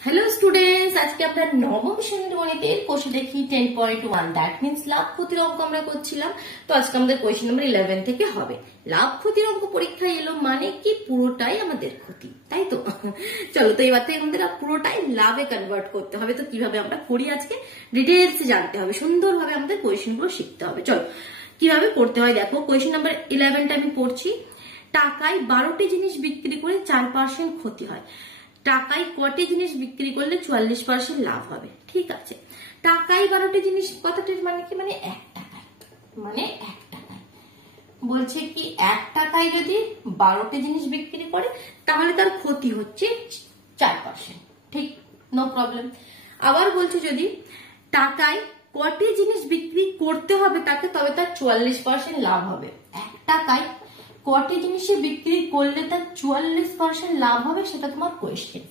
Hello students, आज के আমরা নবম শ্রেণীর গণিতের কোষে দেখি 10.1 দ্যাট মিন্স লাভ ক্ষতির অঙ্ক আমরা করছিলাম। তো আজকে আমাদের কোয়েশ্চেন নাম্বার 11 থেকে হবে। লাভ ক্ষতির অঙ্ক পরীক্ষায় এলো মানে কি পুরোটাই আমাদের ক্ষতি, তাই তো? চলো, তো এবার থেকে আমাদের পুরোটাই লাভে কনভার্ট করতে হবে। তো কিভাবে আমরা করি আজকে ডিটেইলস জানতে হবে, সুন্দরভাবে আমাদের কোয়েশ্চেনগুলো শিখতে হবে। চলো কিভাবে করতে হয় দেখো। কোয়েশ্চেন নাম্বার 11টা আমি পড়ছি। টাকায় 12টি জিনিস বিক্রি করে 4% ক্ষতি হয়। টাকায় কটি জিনিস বিক্রি করলে 44% লাভ হবে? ঠিক আছে, টাকায় 12টি জিনিস কথাটির মানে কি, মানে 1 টাকায়, মানে 1 টাকায় বলছে কি 1 টাকায় যদি 12টি জিনিস বিক্রি করে তাহলে তার ক্ষতি হচ্ছে 4%। ঠিক, নো প্রবলেম। আবার বলছে যদি টাকায় কটি জিনিস বিক্রি করতে হবে তাকে, তবে তার 44% লাভ হবে। 1 টাকায় কটি জিনিসে বিক্রি করলে তার 44% লাভ হবে, সেটা তোমার কোয়েশ্চেন।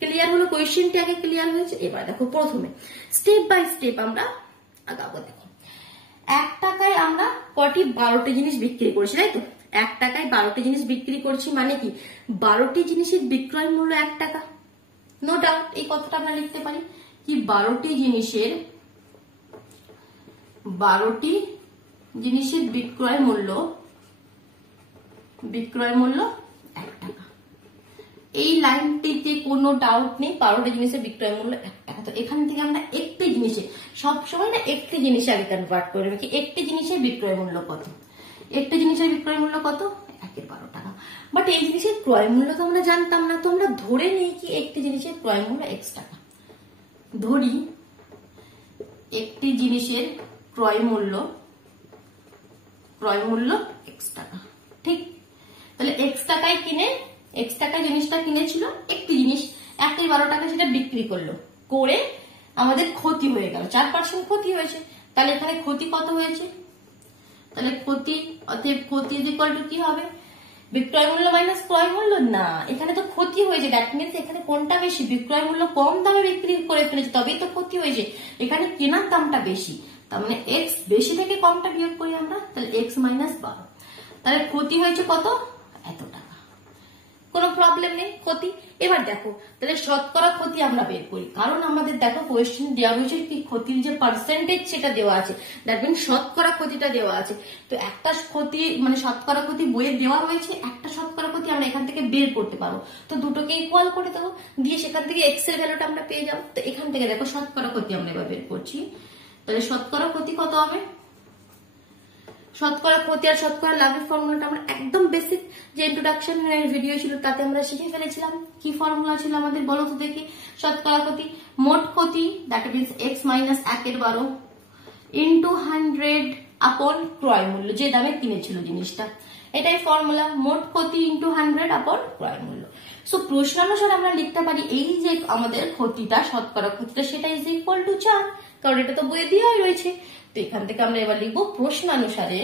ক্লিয়ার হলো? কোয়েশ্চেনটি আগে ক্লিয়ার হয়েছে। এবার দেখো প্রথমে স্টেপ বাই স্টেপ আমরা আগাবো। দেখো 1 টাকায় আমরা কটি 12টি জিনিস বিক্রি করছি, তাই তো? 1 টাকায় 12টি জিনিস বিক্রি করছি মানে কি 12টি জিনিসের বিক্রয় মূল্য 1 টাকা। নো ডাউট এই কথাটা আমরা লিখতে পারি কি 12টি জিনিসের বিক্রয় মূল্য 1 টাকা। এই লাইনটিতে কোনো ডাউট নেই, 12টি জিনিসের বিক্রয় মূল্য 1 টাকা। তো এখান থেকে আমরা একটি জিনিসে সবসময় না একটি জিনিসে আগে কনভার্ট করে রাখি। একটি জিনিসের বিক্রয় মূল্য কত? একটি জিনিসের বিক্রয় মূল্য কত? 1/12 টাকা। বাট এই জিনিসের ক্রয় মূল্য তো আমরা জানতাম না, তো আমরা ধরে নিই কি একটি জিনিসের ক্রয় মূল্য x টাকা। ধরি একটি জিনিসের ক্রয় মূল্য x টাকা। ঠিক, তাহলে x টাকায় জিনিসটা কিনেছিল, একটি জিনিস 1/12 টাকা সেটা বিক্রি করলো, করে আমাদের ক্ষতি হয়ে গেল, 4% ক্ষতি হয়েছে। তাহলে এখানে ক্ষতি কত হয়েছে? তাহলে অতএব ক্ষতি ইকুয়াল টু কি হবে? বিক্রয় মূল্য মাইনাস ক্রয় মূল্য। না, এখানে তো ক্ষতি হয়েছে, দ্যাট মিন্স এখানে কোনটা বেশি? বিক্রয় মূল্য কম দামে বিক্রি করে ফেলেছে, তবেই তো ক্ষতি হয়েছে। এখানে কেনার দামটা বেশি, তার মানে x বেশি থেকে কমটা বিয়োগ করি আমরা, তাহলে x মাইনাস 12। তাহলে ক্ষতি হয়েছে কত? এত টাকা। কোনো প্রবলেম নেই ক্ষতি। এবার দেখো তাহলে শতকরা ক্ষতি আমরা বের করি, কারণ আমাদের দেখো কোয়েশ্চেন দেওয়া হয়েছে কি ক্ষতির যে পার্সেন্টেজ সেটা দেওয়া আছে, দ্যাট মিন শতকরা ক্ষতিটা দেওয়া আছে। তো একটা ক্ষতি মানে শতকরা ক্ষতি বইয়ে দেওয়া হয়েছে, একটা শতকরা ক্ষতি আমরা এখান থেকে বের করতে পারবো। তো দুটোকে ইকুয়াল করে দেবো, দিয়ে সেখান থেকে এক্স এর ভ্যালুটা আমরা পেয়ে যাবো। তো এখান থেকে দেখো শতকরা ক্ষতি আমরা এবার বের করছি। তাহলে শতকরা ক্ষতি কত হবে? শতকরা ক্ষতি আর শতকরা লাভের ফর্মুলাটা আমরা একদম বেসিক যে ইন্ট্রোডাকশন ভিডিও ছিল তাতে আমরা শিখে ফেলেছিলাম। কি ফর্মুলা ছিল আমাদের বলো তো দেখি। শতকরা ক্ষতি মোট ক্ষতি that means x minus 1/12 into 100 আপন ক্রয় মূল্য, যে দামে কিনেছিল জিনিসটা, এটাই ফর্মুলা। মোট ক্ষতি ইন্টু 100 আপন ক্রয় মূল্য। সো প্রশ্ন অনুসারে আমরা লিখতে পারি এই যে আমাদের ক্ষতিটা শতকরা ক্ষতিটা সেটা ইজ ইকুয়াল টু 4, কারণ এটা তো বইয়ে দেওয়াই রয়েছে। তো এখান থেকে আমরা এবার লিখবো প্রশ্ন অনুসারে।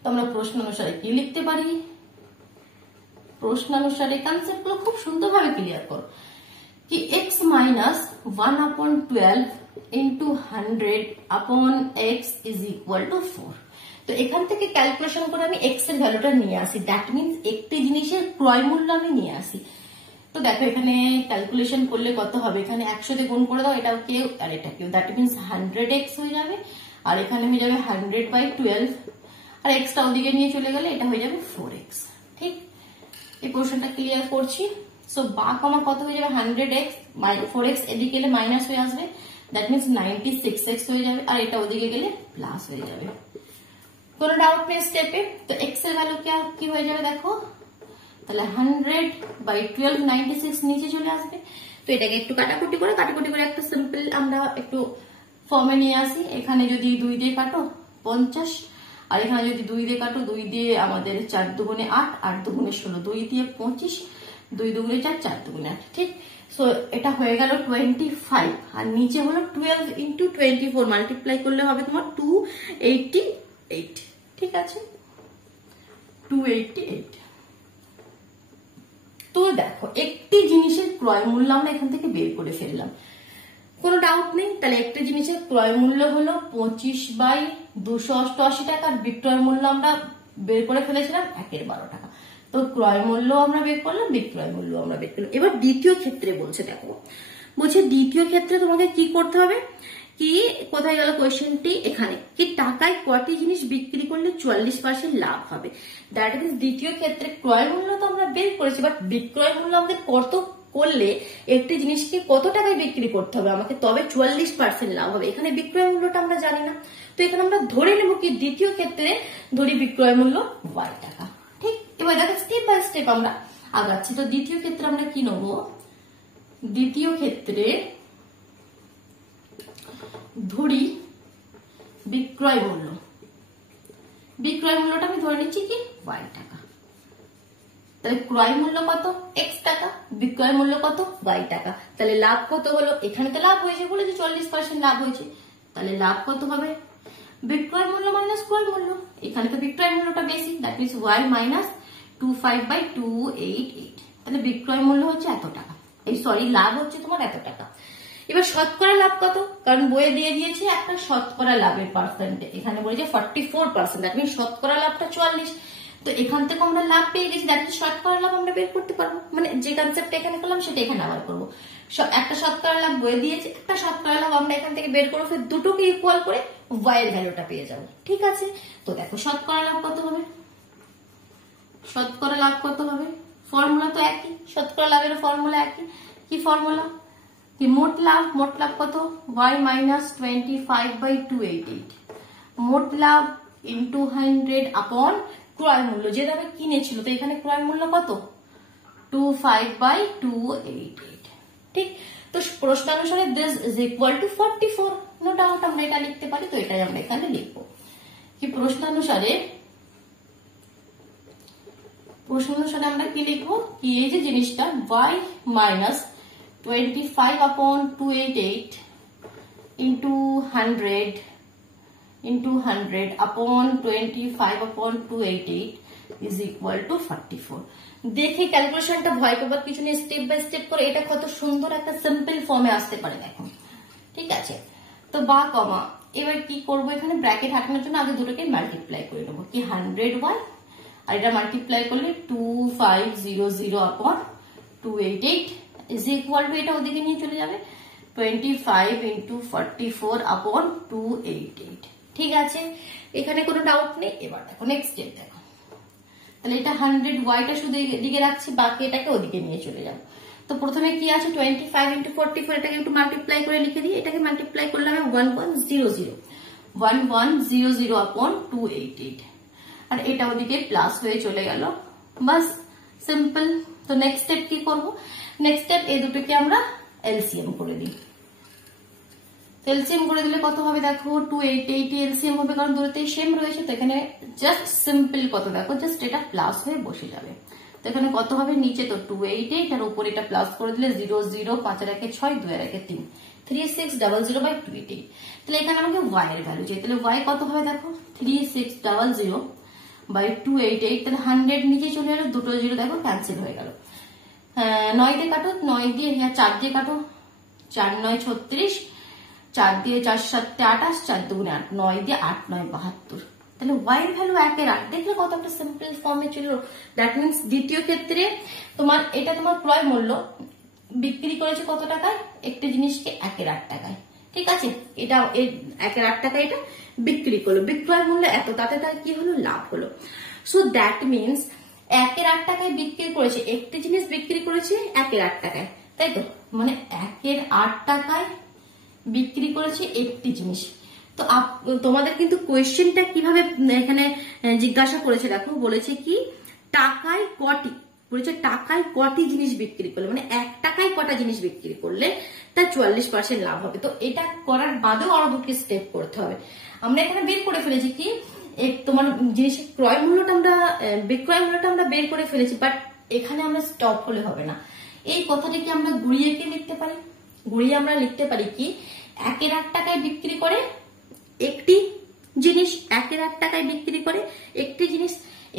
তো আমরা প্রশ্ন অনুসারে কি লিখতে পারি? প্রশ্ন অনুসারে কনসেপ্ট গুলো খুব সুন্দরভাবে ক্লিয়ার করো কি x মাইনাস 1/12 ইন্টু 100 আপন x ইজ ইকুয়াল টু 4। তো এখান থেকে ক্যালকুলেশন করে আমি x এর ভ্যালুটা নিয়ে আসি, দ্যাট মিন্স একটি জিনিসের ক্রয় মূল্য আমি নিয়ে আসি। তো দেখো এখানে ক্যালকুলেশন করলে কত হবে? এখানে 100 দিয়ে গুণ করে দাও, এটাও কেউ আর এটা কেউ, দ্যাট মিন্স 100x হয়ে যাবে, আর এখানে হয়ে যাবে 100/12, আর এক্সটা ওদিকে নিয়ে চলে গেলে এটা হয়ে যাবে 4x। ঠিক, এই পোর্শনটা ক্লিয়ার করছি। সো বা কমা কত হয়ে যাবে? 100x 4x এদিকে গেলে মাইনাস হয়ে আসবে, দ্যাট মিন্স 96x হয়ে যাবে, আর এটা ওদিকে গেলে প্লাস হয়ে যাবে। কোনো ডাউট নেই স্টেপে? তো x এর ভ্যালু কি হয়ে যাবে দেখো, তাহলে 100/12 96 নিচে চলে আসবে। তো এটাকে একটু কাটাকুটি করে একটা সিম্পল আমরা একটু ফর্মে নিয়ে আসি। এখানে যদি 2 দিয়ে কাটো 50, আর এখানে যদি 2 দিয়ে কাটো, 2 দিয়ে আমাদের 4 দুগুণে 8, 8 দুগুণে 16, 2 দিয়ে 25, 2 দুগুণে 4, 4 দুগুণে 8। ঠিক, সো এটা হয়ে গেল 25, আর নিচে হলো 12 ইন্টু 24 মাল্টিপ্লাই করলে হবে তোমার 288। ঠিক আছে, 288। তো দেখো একটি জিনিসের ক্রয় মূল্য আমরা এখান থেকে বের করে ফেললাম, কোনো ডাউট নেই। তাহলে একটি জিনিসের ক্রয় মূল্য হলো 25/288 টাকা, আর বিক্রয় মূল্য আমরা বের করে ফেলেছিলাম 1/12 টাকা। তো ক্রয় মূল্য আমরা বের করলাম, বিক্রয় মূল্য আমরা বের করলাম। এবার দ্বিতীয় ক্ষেত্রে বলছে, দেখো বলছে দ্বিতীয় ক্ষেত্রে তোমাকে কি করতে হবে, কি কোথায় গেল কোয়েশ্চেনটি, এখানে কি টাকায় কটি জিনিস বিক্রি করলে 44% লাভ হবে। দ্যাট মিনস দ্বিতীয় ক্ষেত্রে ক্রয় মূল্য তো আমরা বের করেছি, বাট বিক্রয় মূল্য আমাদের কত করলে একটি জিনিসকে কত টাকায় বিক্রি করতে হবে আমাকে, তবে 44% লাভ হবে। এখানে বিক্রয় মূল্যটা আমরা জানি না, তো এখানে আমরা ধরে নেব কি দ্বিতীয় ক্ষেত্রে ধরি বিক্রয় মূল্য y টাকা। ঠিক, এবার দেখো স্টেপ বাই স্টেপ আমরা আগাচ্ছি। তো দ্বিতীয় ক্ষেত্রে আমরা কি নেব, দ্বিতীয় ক্ষেত্রে ধরি বিক্রয় মূল্য, বিক্রয় মূল্যটা আমি ধরে নিচ্ছি কি y টাকা। তাহলে ক্রয় মূল্য কত x টাকা, বিক্রয় মূল্য কত y টাকা। তাহলে লাভ কত হলো, এখানে তো লাভ হয়েছে বলেছে 40% লাভ হয়েছে, তাহলে লাভ কত হবে, বিক্রয় মূল্য মাইনাস ক্রয় মূল্য। এখানে তো বিক্রয় মূল্যটা বেশি, দ্যাট মিনস y মাইনাস 25/288। তাহলে বিক্রয় মূল্য হচ্ছে এত টাকা, এই সরি লাভ হচ্ছে তোমার এত টাকা। এবার শতকরা লাভ কত, কারণ বইয়ে দিয়ে দিয়েছে একটা শতকরা লাভের পার্সেন্ট, এখানে বলেছে 44%, দ্যাট মিনস শতকরা লাভটা 44। তো এখান থেকে আমরা লাভ পেয়ে গেছি, দ্যাট মিনস শতকরা লাভ আমরা বের করতে পারবো, মানে যে কনসেপ্ট এখানে করলাম সেটা এখানে আবার করবো। একটা শতকরা লাভ বইয়ে দিয়েছে, একটা শতকরা লাভ আমরা এখান থেকে বের করবো, ফের দুটোকে ইকুয়াল করে y এর ভ্যালুটা পেয়ে যাবো। ঠিক আছে, তো দেখো শতকরা লাভ কত হবে, শতকরা লাভ কত হবে, ফর্মুলা তো একই, শতকরা লাভের ফর্মুলা একই। কি ফর্মুলা, কি মোট লাভ, মোট লাভ কত y মাইনাস 25/288, মোট লাভ ইন্টু 100 আপন ক্রয় মূল্য, যে দামে কিনেছিল, তো এখানে ক্রয় মূল্য কত 25/288। ঠিক, তো প্রশ্নানুসারে this is equal to 44, no doubt আমরা এটা লিখতে পারি, তো এটাই আমরা এখানে লিখবো। কি প্রশ্নানুসারে আমরা কি লিখবো, কি এই যে জিনিসটা y minus 25/288 into 100 upon 25/288 is equal to 44। দেখে ক্যালকুলেশনটা ভয় পাবার কিছু নেই, স্টেপ বাই স্টেপ করে এটা কত সুন্দর একটা সিম্পল ফর্মে আসতে পারে দেখো। ঠিক আছে, তো বা কমা, এবার কি করবো, এখানে ব্র্যাকেট হাঁটানোর জন্য আগে দুটোকে মাল্টিপ্লাই করে নেবো, কি 100y আর এটা মাল্টিপ্লাই করলে 2500 upon 288 is equal to, এটা ওদিকে নিয়ে চলে যাবে 25 into 44 upon 288। ঠিক আছে, এখানে কোনো ডাউট নেই। এবার দেখো নেক্সট স্টেপ দেখো, তাহলে এটা 100y শুধু এদিকে রাখছি, বাকি এটাকে ওদিকে নিয়ে চলে যাবো। তো প্রথমে কি আছে 25 into 44, এটাকে একটু মাল্টিপ্লাই করে লিখে দিই, এটাকে মাল্টিপ্লাই করলে হবে 1100 upon 288, আর এটা ওদিকে প্লাস হয়ে চলে গেল, বাস সিম্পল। তো নেক্সট স্টেপ কি করবো, নেক্সট স্টেপ এই দুটোকে আমরা এলসিএম করে দিই। এলসিএম করে দিলে কত হবে দেখো 288 এলসিএম হবে, কারণ দুটোতেই সেম রয়েছে, তো এখানে জাস্ট সিম্পল কত দেখো, জাস্ট এটা প্লাস হয়ে বসে যাবে। তো এখানে কত হবে, নিচে তো 288 আর উপরে এটা প্লাস করে দিলে 00, 5 আর 1 6, 2 আর 1 3, 3600/288। তাহলে এখানে আমাকে y এর ভ্যালু চাই, তাহলে y কত হবে দেখো 3600/288, তাহলে 100 নিচে চলে গেল, দুটো জিরো দেখো ক্যান্সেল হয়ে গেল। 9 দিয়ে কাটো, 9 দিয়ে 4 দিয়ে কাটো, 4 9 36, 4 দিয়ে 4 7 28, 4 2 8, 9 দিয়ে 8 9 72। তাহলে y এর ভ্যালু 1 এর 8, দেখলে কত একটা সিম্পল ফর্মে ছিল। দ্যাট মিন্স দ্বিতীয় ক্ষেত্রে তোমার এটা তোমার ক্রয় মূল্য, বিক্রি করেছে কত টাকায়, একটি জিনিসকে 1 এর 8 টাকায়। ঠিক আছে, এটা 1 এর 8 টাকায় এটা বিক্রি করলো, বিক্রয় মূল্য এত, তাতে তার কি হলো, লাভ হলো। সো দ্যাট মিন্স 1 এর 8 টাকায় বিক্রি করেছে, একটি জিনিস বিক্রি করেছে 1 এর 8 টাকায়, তাই তো, মানে 1 এর 8 টাকায় বিক্রি করেছে একটি জিনিস। তো তোমাদের কিন্তু কোয়েশ্চেনটা কিভাবে এখানে জিজ্ঞাসা করেছে দেখো, বলেছে কি টাকায় কটি, বলেছে টাকায় কটি জিনিস বিক্রি করলে, মানে 1 টাকায় কটা জিনিস বিক্রি করলে তার 44% লাভ হবে। তো এটা করার বাদেও আরো দুটি স্টেপ করতে হবে। আমরা এখানে বের করে ফেলেছি কি তোমার জিনিসের ক্রয় মূল্যটা আমরা, বিক্রয় মূল্যটা আমরা বের করে ফেলেছি, বাট এখানে আমরা স্টপ হলে হবে না, এই কথাটাকে আমরা ঘুরিয়ে কি লিখতে পারি, ঘুরিয়ে আমরা লিখতে পারি কি 1 এর 8 টাকায় বিক্রি করে একটি জিনিস, 1 এর 8 টাকায় বিক্রি করে একটি জিনিস,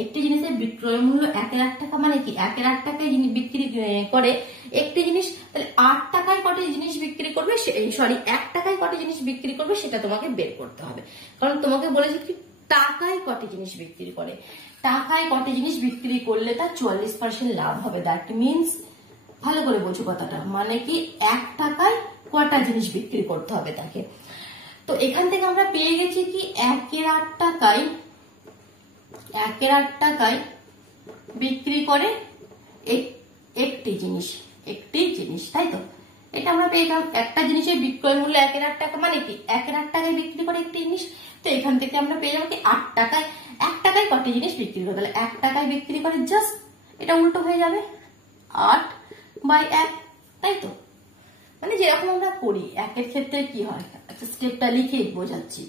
একটি জিনিসের বিক্রয় মূল্য 1 এর 8 টাকা, মানে কি 1 এর 8 টাকায় বিক্রি করে একটি জিনিস, তাহলে 8 টাকায় কটি জিনিস বিক্রি করবে, সরি 1 টাকায় কটি জিনিস বিক্রি করবে সেটা তোমাকে বের করতে হবে, কারণ তোমাকে বলেছে কি টাকায় কটি জিনিস বিক্রি করে, টাকায় কটি জিনিস বিক্রি করলে তার 44% লাভ হবে। দ্যাট মিনস, ভালো করে বোঝো কথাটা, মানে কি 1 টাকায় কটা জিনিস বিক্রি করতে হবে তাকে। তো এখান থেকে আমরা পেয়ে গেছি কি 1/8 টাকায় বিক্রি করে একটি জিনিস, তাই তো? এটা আমরা পেয়ে গেলাম, একটা জিনিসের বিক্রয় মূল্য 1/8 টাকা, মানে কি 1/8 টাকায় বিক্রি করে একটি জিনিস। তো এখান থেকে আমরা পেয়ে যাবো কি 8 টাকায়, 1 টাকায় কটি জিনিস বিক্রি করে, তাহলে 1 টাকায় বিক্রি করে, জাস্ট এটা উল্টো হয়ে যাবে 8/1, তাই তো? মানে যেরকম আমরা করি 1-এর ক্ষেত্রে কি হয়, একটা স্টেপটা লিখে বোঝাচ্ছি,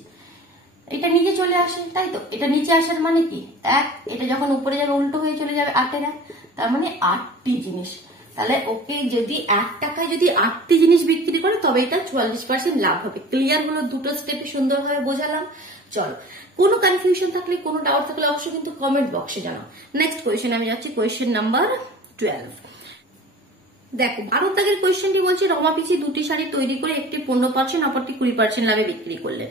এটা নিচে চলে আসে, তাই তো? এটা নিচে আসার মানে কি 1, এটা যখন উপরে যাবে উল্টো হয়ে চলে যাবে 8-এর 1, তার মানে 8টি জিনিস। তাহলে ওকে যদি 1 টাকায় যদি 8টি জিনিস বিক্রি করে তবে এটা 44% লাভ হবে। ক্লিয়ার হলো? দুটো স্টেপে সুন্দরভাবে বোঝালাম। চলো, কোনো কনফিউশন থাকলে, কোনো ডাউট থাকলে অবশ্যই কিন্তু কমেন্ট বক্সে জানাও। নেক্সট কোয়েশ্চেন আমি যাচ্ছি, কোয়েশ্চেন নাম্বার 12। দেখো 12 দাগের কোয়েশ্চেনটি বলছে রমা পিসি দুটি শাড়ি তৈরি করে একটি 15% অপরটি 20% লাভে বিক্রি করলে।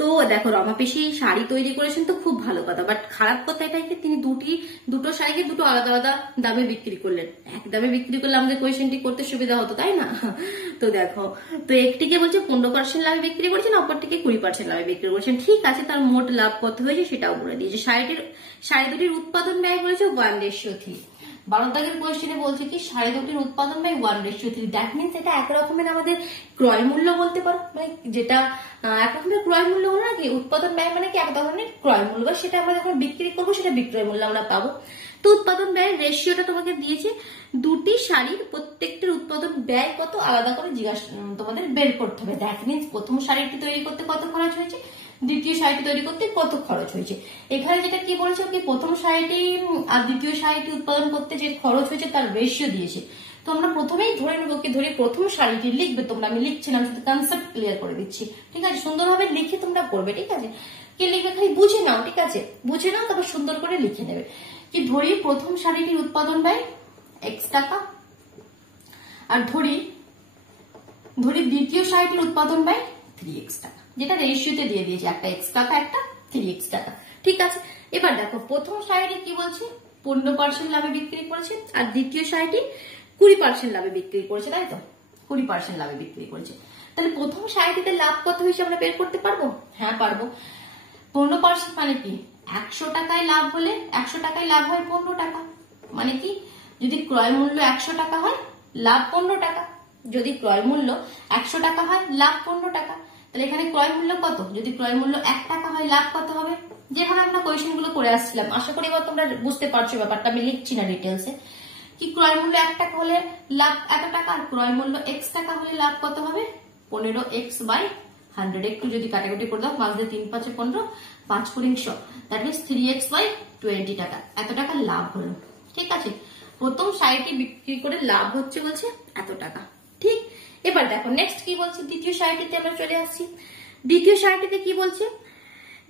তো দেখো রমা পিসি শাড়ি তৈরি করেছেন, তো খুব ভালো কথা, বাট খারাপ কথা এটাই যে তিনি দুটো শাড়িকে দুটো আলাদা আলাদা দামে বিক্রি করলেন। এক দামে বিক্রি করলে আমাদের কোয়েশ্চেনটি করতে সুবিধা হতো, তাই না? তো দেখো, তো একটিকে বলছে 15% লাভে বিক্রি করেছেন, অপরটিকে 20% লাভে বিক্রি করেছেন। ঠিক আছে, তার মোট লাভ কত হয়েছে সেটাও বলে দিয়েছে। শাড়ি দুটির উৎপাদন ব্যয় বলেছে 1:3। 12 দাগের কোয়েশ্চেনে বলছে কি শাড়ি দুটির উৎপাদন ব্যয় 1:3। দ্যাট মিনস এটা এক রকমের আমাদের ক্রয় মূল্য বলতে পারো, মানে যেটা এক রকমের ক্রয় মূল্য হলো না কি, উৎপাদন ব্যয় মানে কি এক ধরনের ক্রয় মূল্য, সেটা আমরা যখন বিক্রি করবো সেটা বিক্রয় মূল্য আমরা পাবো। তো উৎপাদন ব্যয়ের রেশিওটা তোমাকে দিয়েছে, দুটি শাড়ির প্রত্যেকটির উৎপাদন ব্যয় কত আলাদা করে তোমাদের বের করতে হবে। দ্যাট মিনস প্রথম শাড়িটি তৈরি করতে কত খরচ হয়েছে, দ্বিতীয় শাড়িটি তৈরি করতে কত খরচ হয়েছে। এখানে যেটা কি বলেছে কি প্রথম শাড়িটি আর দ্বিতীয় শাড়িটি উৎপাদন করতে যে খরচ হয়েছে তার রেশিও দিয়েছে। তো আমরা প্রথমেই ধরে নেবো কি, ধরে প্রথম শাড়িটি লিখবে তোমরা, আমি লিখছি না, শুধু কনসেপ্ট ক্লিয়ার করে দিচ্ছি, ঠিক আছে? সুন্দরভাবে লিখে তোমরা করবে, ঠিক আছে? কি লিখবে খালি বুঝে নাও, ঠিক আছে? বুঝে নাও, তারপর সুন্দর করে লিখে নেবে। কি ধরি প্রথম শাড়িটির উৎপাদন ব্যয় X টাকা, আর ধরি দ্বিতীয় শাড়িটির উৎপাদন ব্যয় 3X টাকা, যেটা রেশিওতে দিয়ে দিয়েছে, একটা X টাকা একটা 3X টাকা, ঠিক আছে? এবার দেখো প্রথম শাড়িটি কি বলছে 15% লাভে বিক্রি করেছে, আর দ্বিতীয় শাড়িটি 20% লাভে বিক্রি করেছে, তাই তো? 20% লাভে বিক্রি করেছে। তাহলে প্রথম শাড়িটিতে লাভ কত হয়েছে আমরা বের করতে পারবো? হ্যাঁ পারবো। 15% মানে কি 100 টাকায় লাভ হলে 100 টাকায় লাভ হয় 15 টাকা, মানে কি যদি ক্রয় মূল্য 100 টাকা হয় লাভ 15 টাকা, যদি ক্রয় মূল্য 100 টাকা হয় লাভ 15 টাকা। তাহলে এখানে ক্রয় মূল্য কত, যদি ক্রয় মূল্য 1 টাকা হয় লাভ কত হবে, যেখানে আমরা কোয়েশ্চেন গুলো করে আসছিলাম। আশা করি এবার তোমরা বুঝতে পারছো ব্যাপারটা, আমি লিখছি না ডিটেলসে। কি ক্রয় মূল্য 1 টাকা হলে লাভ এত টাকা, আর ক্রয় মূল্য X টাকা হলে লাভ কত হবে 15x/100। একটু যদি কাটাকুটি করে দাও, 5 দিয়ে 3 5 15, 5 4 100, দ্যাট মিনস 3x/20 টাকা, এত টাকা লাভ হলো, ঠিক আছে? প্রথম শাড়িটি বিক্রি করে লাভ হচ্ছে বলছে এত টাকা, ঠিক? এবার দেখো নেক্সট কি বলছে, দ্বিতীয় শাড়িটিতে আমরা চলে আসছি। দ্বিতীয় শাড়িটিতে কি বলছে,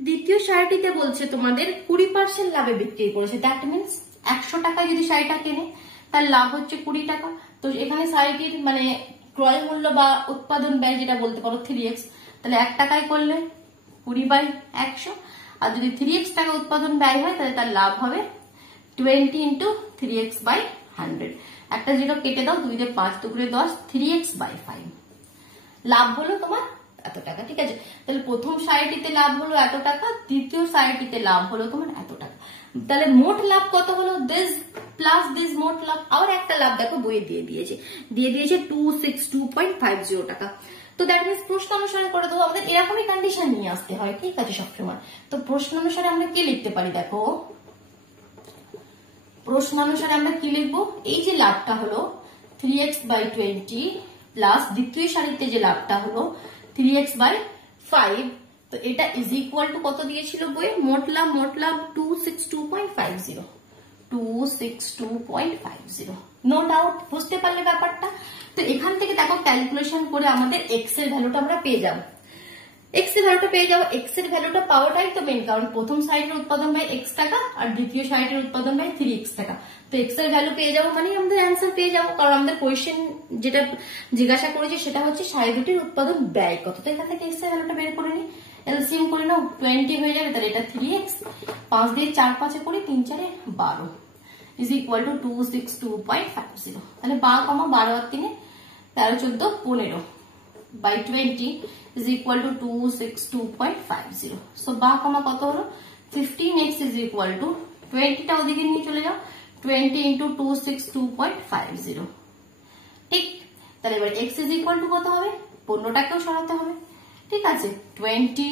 দ্বিতীয় শাড়িটিতে বলছে তোমাদের 20% লাভে বিক্রি করেছে। দ্যাট মিনস 100 টাকায় যদি শাড়িটা কেনে তার লাভ হচ্ছে 20 টাকা। তো এখানে শাড়িটির মানে ক্রয় মূল্য বা উৎপাদন ব্যয় যেটা বলতে পারো 3x, তাহলে 1 টাকায় করলে 20/100, আর যদি 3x টাকা উৎপাদন ব্যয় হয় তাহলে তার লাভ হবে 20 × 3x/100। একটা 0 কেটে দাও, 2 দিয়ে 5 2 10, 3x/5 লাভ হলো তোমার এত টাকা, ঠিক আছে? তাহলে প্রথম শাড়িটিতে লাভ হলো এত টাকা, দ্বিতীয় শাড়িটিতে লাভ হলো তোমার এত টাকা। তাহলে মোট লাভ কত হলো, দিস প্লাস দিস মোট লাভ। আবার একটা লাভ দেখো বইয়ে দিয়ে দিয়েছে 262.50 টাকা। তো দ্যাট মিনস প্রশ্ন অনুসারে করে দেবো, আমাদের এরকমই কন্ডিশন নিয়ে আসতে হয়, ঠিক আছে সবসময়। তো প্রশ্ন অনুসারে আমরা কি লিখতে পারি, দেখো প্রশ্ন অনুসারে আমরা কি লিখবো, এই যে লাভটা হলো 3x/20 প্লাস দ্বিতীয় শাড়িতে যে লাভটা হলো 3x/5, তো এটা ইজ ইকুয়াল টু কত দিয়েছিল বইয়ে, মোট লাভ 262.50। নো ডাউট বুঝতে পারলে ব্যাপারটা। তো এখান থেকে দেখো ক্যালকুলেশন করে আমাদের এক্স এর ভ্যালুটা আমরা পেয়ে যাবো। এক্স এর ভ্যালুটা পেয়ে যাবো, এক্স এর ভ্যালুটা পাওয়াটাই তো মেন, কারণ প্রথম সাইডের উৎপাদন ব্যয় X টাকা আর দ্বিতীয় সাইডের উৎপাদন ব্যয় 3x টাকা। তো এক্স এর ভ্যালু পেয়ে যাবো মানে আমাদের অ্যান্সার পেয়ে যাবো, কারণ আমাদের কোয়েশ্চেন যেটা জিজ্ঞাসা করেছে সেটা হচ্ছে শাড়ি দুটির উৎপাদন ব্যয় কত। তো এখান থেকে এক্স এর ভ্যালুটা বের করে নি। এলসিএম করে নাও, 20 হয়ে যাবে, তাহলে এটা 3x, 5 দিয়ে 4 5 করি, 3 4 12 ইজ ইকুয়াল টু 262.50। তাহলে 12 আর 3 13 14 15 by 20 is equal to 262.50। So 12 কত হলো 15x ইজ ইকুয়াল টু 20টা ওদিকে নিয়ে চলে যাও, 20 ইন্টু 262.50। ঠিক, তাহলে এবার x ইজ ইকুয়াল টু কত হবে, 15টাকেও সরাতে হবে। ঠিক আছে, 20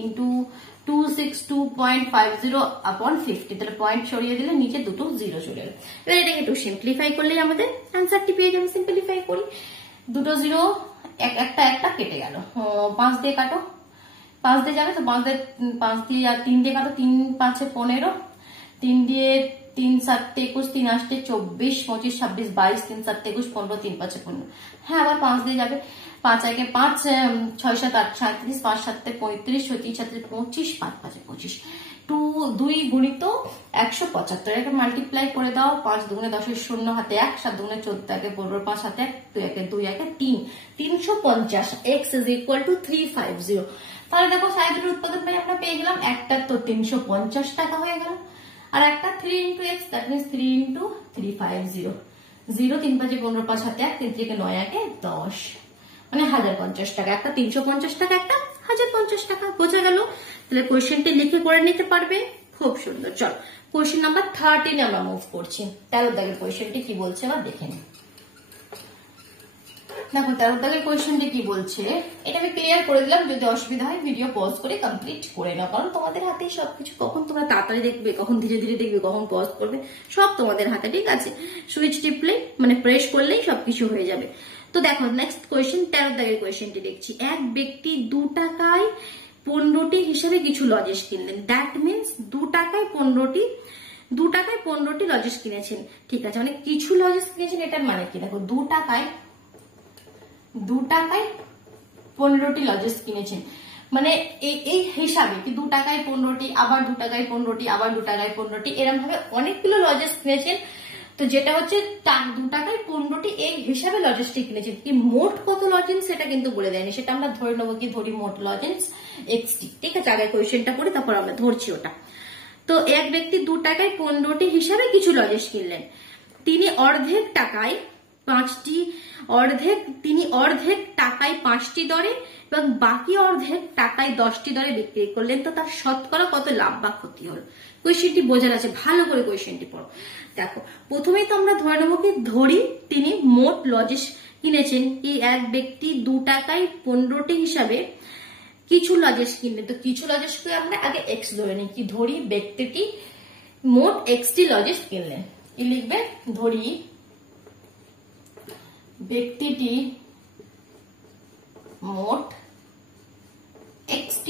ইন্টু 262.50 আপন 50, তাহলে পয়েন্ট সরিয়ে দিলে নিচে দুটো জিরো চলে গেল। এবার এটাকে একটু সিম্পলিফাই করলেই আমাদের অ্যান্সারটি পেয়ে যাবে। সিম্পলিফাই করি, দুটো জিরো একটা কেটে গেল, 5 দিয়ে কাটো, 5 দিয়ে যাবে তো 5 দিয়ে আর 3 দিয়ে কাটো, 3 5 15, 3 দিয়ে 3 7 21, 3 8 24 25 26 22, 3 7 21 15, 3 5 15। হ্যাঁ, আবার 5 দিয়ে যাবে, 5 1 5 6 7 8 37, 5 7 35, 36 7 25, 5 5 25, 2 গুণিত 175। এটা মাল্টিপ্লাই করে দাও, 5 2 10 শূন্য হাতে 1, 7 2 14 1 15, 5 হাতে 1 2 1 3 350। x is equal two 350। তাহলে দেখো সাইড দুটোর উৎপাদন পাই আমরা পেয়ে গেলাম, একটা তো 350 টাকা হয়ে গেল, আর একটা 3 into x, that means 3 into 350, 0 3 5 15, 5 হাতে 1, 3 থেকে 9 1 10, মানে 1050 টাকা। একটা 350 টাকা, একটা 1050 টাকা, বোঝা গেল? তাহলে কোয়েশ্চেনটি লিখে করে নিতে পারবে, খুব সুন্দর। চল কোয়েশ্চেন নাম্বার 13 আমরা মুভ করছি। 13 দাগের কোয়েশ্চেনটি কি বলছে এবার দেখে নিই। দেখো 13 দাগের কোয়েশ্চেনটি কি বলছে, এটা আমি ক্লিয়ার করে দিলাম, যদি অসুবিধা হয় ভিডিও পজ করে কমপ্লিট করে নাও, কারণ তোমাদের হাতেই সবকিছু, কখন তোমরা তাড়াতাড়ি দেখবে, কখন ধীরে ধীরে দেখবে, কখন পজ করবে, সব তোমাদের হাতে। ঠিক আছে, সুইচ টিপলে মানে প্রেস করলেই সবকিছু হয়ে যাবে। তো দেখো নেক্সট কোয়েশ্চেন, 13 দাগের কোয়েশ্চেনটি দেখছি। এক ব্যক্তি 2 টাকায় 15টি হিসেবে কিছু লজেস কিনলেন, দ্যাট মিনস 2 টাকায় 15টি লজেস কিনেছেন। ঠিক আছে, মানে কিছু লজেস কিনেছেন, এটার মানে কি? দেখো 2 টাকায় 15টি লজেস কিনেছেন, মানে এই হিসাবে কি 2 টাকায় 15টি, আবার 2 টাকায় 15টি, আবার 2 টাকায় 15টি, এরকম ভাবে অনেকগুলো লজেস কিনেছেন। তো যেটা হচ্ছে 2 টাকায় 15টি এই হিসাবে লজেন্সটি কিনেছেন, কি মোট কত লজেন্স সেটা কিন্তু বলে দেয়নি, সেটা আমরা ধরে নেবো, কি ধরি মোট লজেন্স XT। ঠিক আছে, আগে কোয়েশ্চেনটা পড়ি তারপর আমরা ধরছি ওটা। তো এক ব্যক্তি 2 টাকায় 15টি হিসাবে কিছু লজেন্স কিনলেন, তিনি অর্ধেক টাকায় 5টি দরে এবং বাকি অর্ধেক টাকায় 10টি দরে বিক্রি করলেন, তো তার শতকরা কত লাভ বা ক্ষতি হলো? কোয়েশ্চেনটি বোঝার আছে, ভালো করে কোয়েশ্চেনটি পড়ো। দেখো প্রথমেই তো আমরা ধরে নেবো কি ধরি তিনি মোট লজেস কিনেছেন, কি এক ব্যক্তি 2 টাকায় 15টি হিসাবে কিছু লজেস কিনলেন, তো কিছু লজেসকে আমরা আগে x ধরে নিই, কি ধরি ব্যক্তিটি মোট XT লজেস কিনলেন। কি লিখবে? ধরি ব্যক্তিটি মোট XT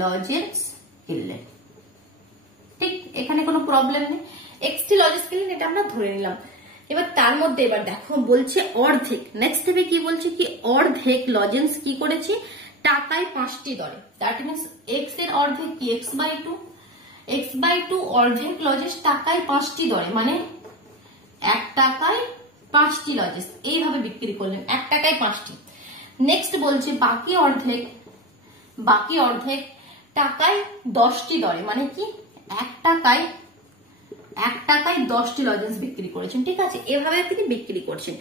লজেস কিনলেন। ঠিক, এখানে কোনো প্রবলেম নেই, XT লজেস কিনলেন, এটা আমরা ধরে নিলাম। এবার তার মধ্যে এবার দেখো বলছে অর্ধেক, নেক্সট স্টেপে কি বলছে, কি অর্ধেক লজেন্স কি করেছে টাকায় 5টি দরে, দ্যাট মিনস x এর অর্ধেক কি x/2 অর্ধেক লজেস টাকায় 5টি দরে, মানে 1 টাকায় 5টি লজেস এইভাবে বিক্রি করলেন, 1 টাকায় 5টি। নেক্সট বলছে বাকি অর্ধেক টাকায় 10টি দরে, মানে কি 1 টাকায় 10টি লজেন্স বিক্রি করেছেন। ঠিক আছে, এভাবে তিনি বিক্রি করছেন।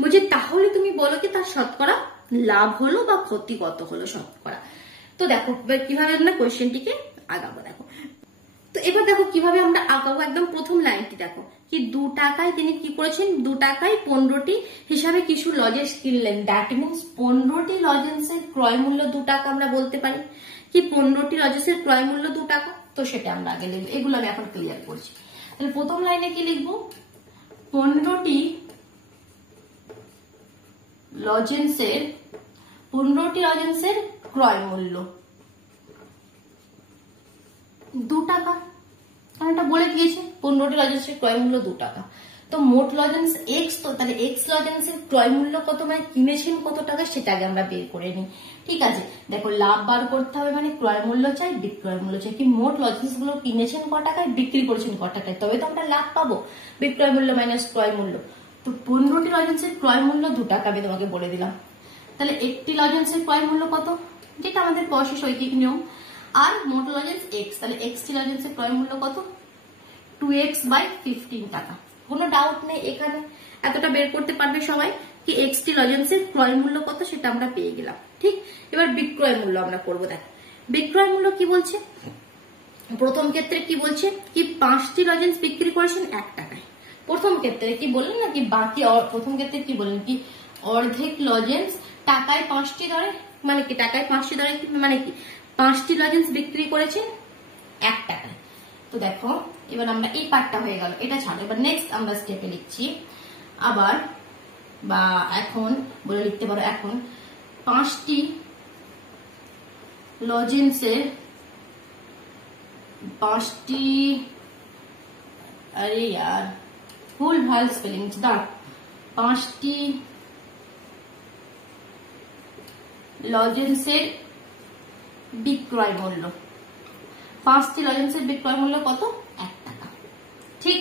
বুঝে, তাহলে তুমি বলো কি তার শতকরা লাভ হলো বা ক্ষতি কত হলো শতকরা। তো দেখো কিভাবে আমরা কোয়েশ্চেনটিকে আগাবো। দেখো তো এবার দেখো কিভাবে আমরা আগাবো, একদম প্রথম লাইনটি দেখো, কি 2 টাকায় তিনি কি করেছেন, 2 টাকায় 15টি হিসাবে কিছু লজেন্স কিনলেন, দ্যাট মিনস 15টি লজেন্সের ক্রয় মূল্য 2 টাকা আমরা বলতে পারি, কি 15টি লজেন্সের ক্রয় মূল্য 2 টাকা। তো সেটা আমরা আগে লিখবো, এগুলো আমি এখন ক্লিয়ার করছি। তাহলে প্রথম লাইনে কি লিখবো, 15টি লজেন্সের ক্রয় মূল্য 2 টাকা, কারণ এটা বলে দিয়েছে 15টি লজেন্সের ক্রয় মূল্য 2 টাকা। তো মোট লজেন্স x, তো তাহলে x লজেন্সের ক্রয় মূল্য কত, মানে কিনেছেন কত টাকা সেটা আগে আমরা বের করে নিই। ঠিক আছে, দেখো লাভ বার করতে হবে, মানে ক্রয় মূল্য চাই, বিক্রয় মূল্য চাই, কি মোট লজেন্স গুলো কিনেছেন ক টাকায়, বিক্রি করেছেন ক টাকায়, তবে তো আমরা লাভ পাবো, বিক্রয় মূল্য মাইনাস ক্রয় মূল্য। তো 15টি লজেন্সের ক্রয় মূল্য 2 টাকা আমি তোমাকে বলে দিলাম, তাহলে একটি লজেন্সের ক্রয় মূল্য কত যেটা আমাদের কষে শৈক্ষিক নিয়ম। আর মোট লজেন্স এক্স, তাহলে এক্সটি লজেন্সের ক্রয় মূল্য কত? 2x/15 টাকা। কোনো ডাউট নেই এখানে, এতটা বের করতে পারবে সবাই কি এক্সটি লজেন্সের ক্রয় মূল্য কত সেটা আমরা পেয়ে গেলাম। ঠিক, এবার বিক্রয় মূল্য আমরা করবো। দেখ বিক্রয় মূল্য কি বলছে, প্রথম ক্ষেত্রে কি বলছে কি 5টি লজেন্স বিক্রি করেছেন 1 টাকায়। প্রথম ক্ষেত্রে কি বললেন না কি বাকি, প্রথম ক্ষেত্রে কি বললেন কি অর্ধেক লজেন্স টাকায় 5টি দরে, মানে কি টাকায় 5টি দরে মানে কি 5টি লজেন্স বিক্রি করেছেন 1 টাকায়। তো দেখো এবার আমরা এই পার্টটা হয়ে গেল, এটা ছাড়ো। এবার নেক্সট আমরা স্টেপে লিখছি আবার, বা এখন বলে লিখতে পারো, এখন 5টি লজেন্সের 5টি, अरे यार भूल भाल स्पेलिंग, दाঁড়, 5টি লজেন্সের বিক্রয় মূল্য, 5টি লজেন্সের বিক্রয় মূল্য কত? 1 টাকা। ঠিক,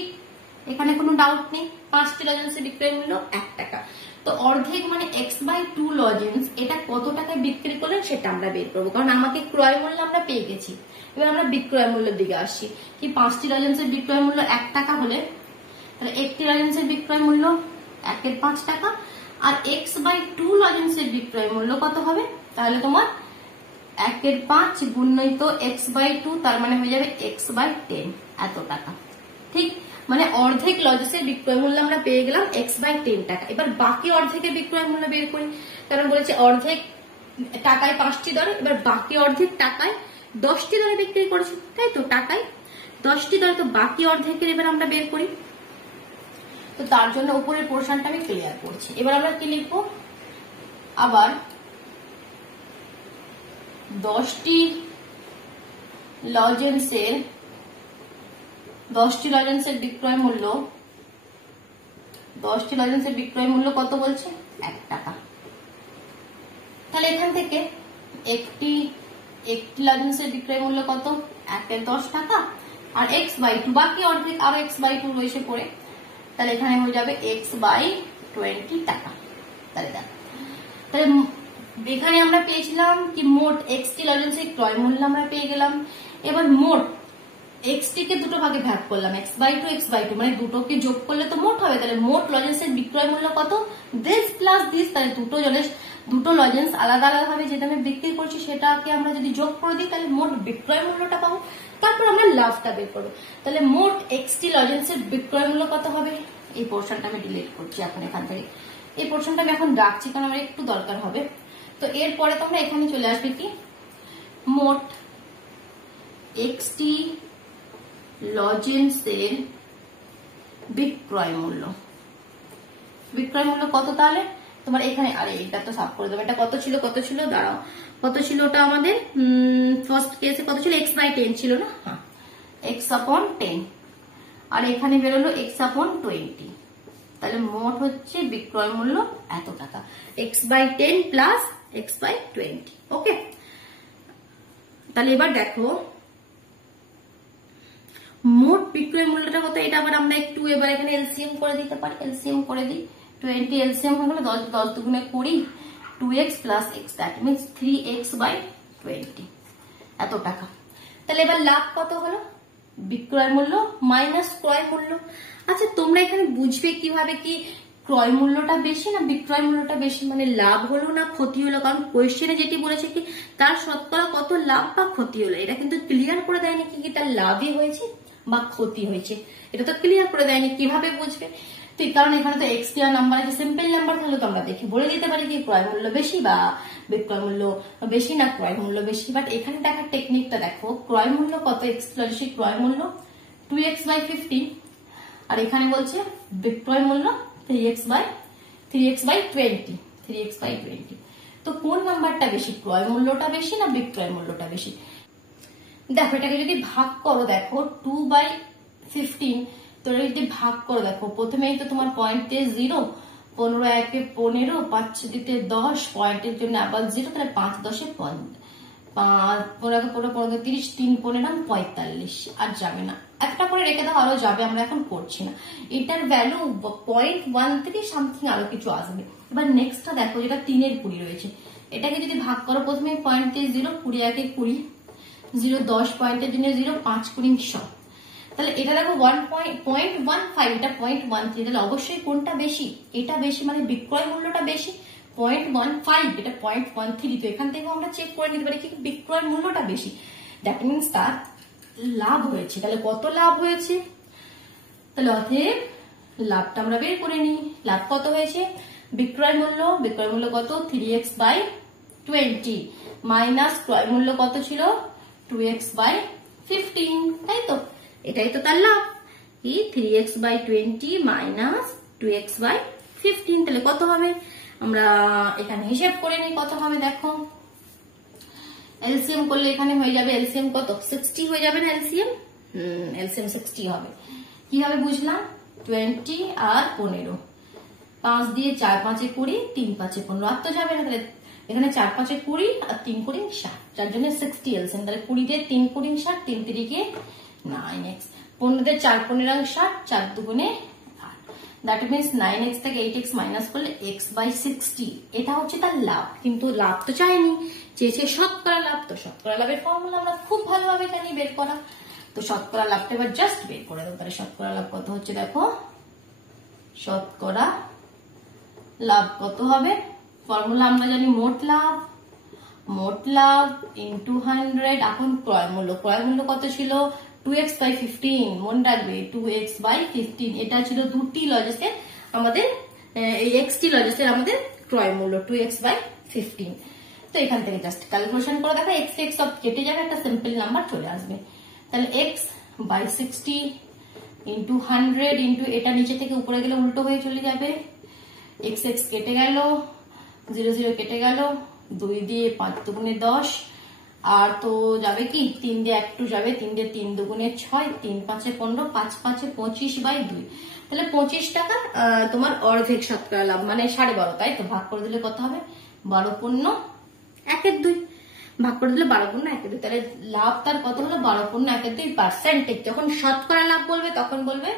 এখানে কোনো ডাউট নেই, 5টি লজেন্সের বিক্রয় মূল্য 1 টাকা। তো অর্ধেক মানে x/2 লজেন্স এটা কত টাকায় বিক্রি করলেন সেটা আমরা বের করবো, কারণ আমাকে ক্রয় মূল্য আমরা পেয়ে গেছি। এবার আমরা বিক্রয় মূল্যের দিকে আসছি, কি 5টি লজেন্সের বিক্রয় মূল্য 1 টাকা হলে তাহলে একটি লজেন্সের বিক্রয় মূল্য 1/5 টাকা, আর x/2 লজেন্সের বিক্রয় মূল্য কত হবে? তাহলে তোমার 1/5 গুণিত x/2, তার মানে হয়ে যাবে x/10 এত টাকা। ঠিক, মানে অর্ধেক লজেন্সের বিক্রয় মূল্য আমরা পেয়ে গেলাম x/10 টাকা। এবার বাকি অর্ধেকের বিক্রয় মূল্য বের করি, কারণ বলেছে অর্ধেক টাকায় 5টি দরে, এবার বাকি অর্ধেক টাকায় 10টি দরে বিক্রি করেছি, তাই তো টাকায় 10টি দরে, তো বাকি অর্ধেকের এবার আমরা বের করি। তো তার জন্য উপরের পোর্শনটা আমি ক্লিয়ার করছি। এবার আমরা কি লিখবো, আবার 10টি লজেন্সের বিক্রয় মূল্য, 10টি লজেন্সের বিক্রয় মূল্য কত বলছে? 1 টাকা। তাহলে এখান থেকে একটি লজেন্সের বিক্রয় মূল্য কত? 1/10 টাকা, আর x/2 বাকি অর্ধেক আরো x/2 রয়েছে পড়ে, তাহলে এখানে হয়ে যাবে x/20 টাকা। তাহলে এখানে আমরা পেয়েছিলাম কি মোট এক্সটি লজেন্সের ক্রয় মূল্য আমরা পেয়ে গেলাম। এবার মোট এক্সটি কে দুটো ভাগে ভাগ করলাম, x/2 মানে দুটোকে যোগ করলে তো মোট হবে, তাহলে মোট লজেন্সের বিক্রয় মূল্য কত? দিস প্লাস দিস, তাহলে দুটো লজেন্স আলাদা আলাদা ভাবে যেটা আমি বিক্রি করছি সেটাকে আমরা যদি যোগ করে দিই তাহলে মোট বিক্রয় মূল্যটা পাবো, তারপর আমরা লাভটা বের করবো। তাহলে মোট এক্সটি লজেন্সের বিক্রয় মূল্য কত হবে? এই পোর্শনটা আমি ডিলিট করছি এখন এখান থেকে, এই পোর্শনটা আমি এখন রাখছি কারণ আমার একটু দরকার হবে। তো এরপরে তোমরা এখানে চলে আসবে কি মোট এক্সটি লজেন্সের বিক্রয় মূল্য কত? তাহলে তোমার এখানে, আরে এটা তো সাফ করে দেবো, এটা কত ছিল দাঁড়াও, কত ছিল ওটা আমাদের ফার্স্ট কেসে কত ছিল? x/10 ছিল না, হ্যাঁ x/10, আর এখানে বেরোলো x/20, তাহলে মোট হচ্ছে বিক্রয় মূল্য এত টাকা, x/10 প্লাস x/20। ওকে, তাহলে এবার দেখো মোট বিক্রয় মূল্যটা কত, এটা আবার আমরা একটু এবার এখানে এলসিএম করে দিতে পারি, এলসিএম করে দিই, 20 এলসিএম হয়ে গেল 10 দুগুণে 20, 2x plus x, that means 3x/20 এত টাকা। তাহলে এবার লাভ কত হলো? বিক্রয় মূল্য মাইনাস ক্রয় মূল্য। আচ্ছা তোমরা এখানে বুঝবে কিভাবে কি ক্রয় মূল্যটা বেশি না বিক্রয় মূল্যটা বেশি, মানে লাভ হলো না ক্ষতি হলো? কারণ কোয়েশ্চেনে যেটি বলেছে কি তার শতকরা কত লাভ বা ক্ষতি হলো, এটা কিন্তু ক্লিয়ার করে দেয়নি কি তার লাভই হয়েছে বা ক্ষতি হয়েছে, এটা তো ক্লিয়ার করে দেয়নি, কিভাবে বুঝবে? তো কারণ এখানে তো এক্সট্রা নাম্বার আছে, সিম্পল নাম্বার থাকলে তো আমরা দেখে বলে দিতে পারি কি ক্রয় মূল্য বেশি বা বিক্রয় মূল্য বেশি না ক্রয় মূল্য বেশি। বাট এখানে দেখার টেকনিকটা দেখো, ক্রয় মূল্য কত? এক্সক্লুসিভ ক্রয় মূল্য 2x/15, আর এখানে বলছে বিক্রয় মূল্য 3x/20। তো কোন নাম্বারটা বেশি, ক্রয় মূল্যটা বেশি না বিক্রয় মূল্যটা বেশি? দেখো এটাকে যদি ভাগ করো, দেখো 2/15, তো যদি ভাগ করো দেখো প্রথমেই তো তোমার পয়েন্টে 0, 15 একে 15, 5 দিতে 10, পয়েন্টের জন্য আবার 0, তাহলে 5 10 5 15 30, 3 15 45, আর যাবে না একটা করে রেখে দেওয়া আরো যাবে, আমরা এখন করছি না। এটার ভ্যালু 0.13 সামথিং আরো কিছু আসবে। এবার নেক্সটটা দেখো, যেটা 3 এর 20 রয়েছে, এটাকে যদি ভাগ করো, প্রথমে পয়েন্ট দিয়ে 0, 20 একে 20, 0 10 পয়েন্টের জন্য 0, 5 20 100। তাহলে এটা দেখো 1.15, এটা 0.13, তাহলে অবশ্যই কোনটা বেশি? এটা বেশি, মানে বিক্রয় মূল্যটা বেশি। 0.15, এটা 0.13, তো এখান থেকে আমরা চেক করে নিতে পারি কি বিক্রয় মূল্যটা বেশি, দ্যাট মিনস তার লাভ হয়েছে। তাহলে কত লাভ হয়েছে? তাহলে অতএব লাভটা আমরা বের করে নিই। লাভ কত হয়েছে? বিক্রয় মূল্য কত? 3x/20 মাইনাস ক্রয় মূল্য কত ছিল? 2x/15, তাই তো? এটাই তো তার লাভ, কি 3x/20 মাইনাস 2x/15। তাহলে কত হবে? আমরা এখানে হিসেব করে নিই কত হবে। দেখো এলসিএম করলে এখানে হয়ে যাবে, এলসিএম কত? 60 হয়ে যাবে না? এলসিএম 60 হবে। কি হবে বুঝলাম? 20 আর 15, 5 দিয়ে 4 5 20, 3 5 15, আর তো যাবে না। তাহলে এখানে 4 5 20 আর 3 20 60, যার জন্য 60 এলসিএম। তাহলে 20 দিয়ে 3 20 60, 3 3 9x, 15 দিয়ে 4 15 60, 4 2 8, দ্যাট মিনস 9x থেকে 8x মাইনাস করলে x/60। এটা হচ্ছে তার লাভ, কিন্তু লাভ তো চাইনি, চেয়েছে শতকরা লাভ। তো শতকরা লাভের ফর্মুলা আমরা খুব ভালোভাবে জানি বের করা। তো শতকরা লাভটা এবার জাস্ট বের করে দেবো। তাহলে শতকরা লাভ কত হচ্ছে দেখো, শতকরা লাভ কত হবে? ফর্মুলা আমরা জানি মোট লাভ ইন্টু 100। এখন ক্রয় মূল্য কত ছিল? 2x/15, মনে রাখবে 2x/15। এটা ছিল দুটি লজেসের আমাদের, এই এক্সটি লজেসের আমাদের ক্রয় মূল্য 2x/15। তো এখান থেকে জাস্ট ক্যালকুলেশন করে দেখো, x x সব কেটে যাবে, একটা সিম্পল নাম্বার চলে আসবে। তাহলে x/60 ইন্টু 100 ইন্টু, এটা নিচে থেকে উপরে গেলে উল্টো হয়ে চলে যাবে, x x কেটে গেল, 0 0 কেটে গেল, 2 দিয়ে 5 2 10, আর তো যাবে কি 3 দিয়ে 1 2 যাবে, 3 দিয়ে 3 2 6, 3 5 15, 5 5 25/2। তাহলে 25 টাকা তোমার অর্ধেক শতকরা লাভ, মানে 12.5, তাই তো? ভাগ করে দিলে কত হবে? 12 পূর্ণ 1/2, ভাগ করে দিলে 12 পূর্ণ 1/2। তাহলে লাভ তার কত হলো? 12 পূর্ণ 1/2 পার্সেন্টেজ। যখন শতকরা লাভ বলবে তখন বলবে